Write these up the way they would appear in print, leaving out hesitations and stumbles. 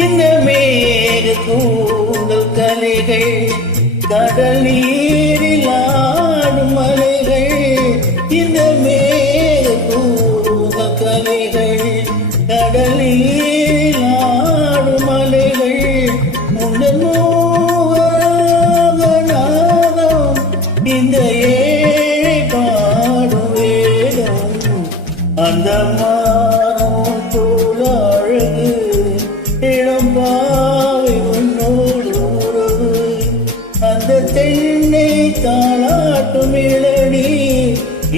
இந்த மேக கூந்தல் கலைகள் கடல் நீரில் ஆடும் மலைகள் இந்த மேக கூந்தல் கலைகள் கடல் நீரில் ஆடும் மலைகள் முன்னோகம் இந்த ஏழை பாடும் வேகம் அந்த மானம் போல அழகு இளம்பாவை உன்னோடு உறவு அந்த தென்னை தாளாட்டும் இளநீ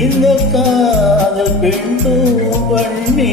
இந்த காதல் பெண் பண்ணி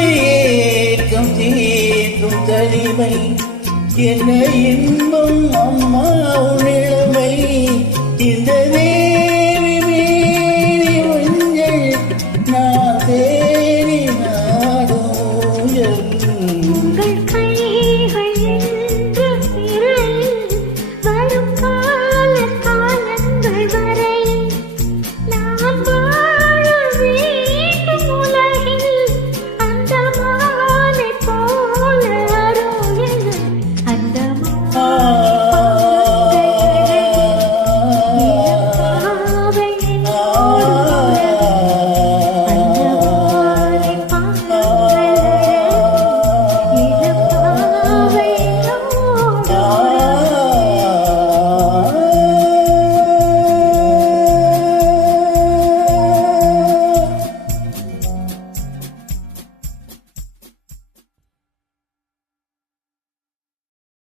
ஏக்கம் தீர்க்கும் தனிமை என்ன இன்பம் அம்மா உணிழமை இந்த தேவி மீறி ஒஞ்சல் நான் தேடி நாடோஞ்சல் உங்கள் கைகள் என்று வரும்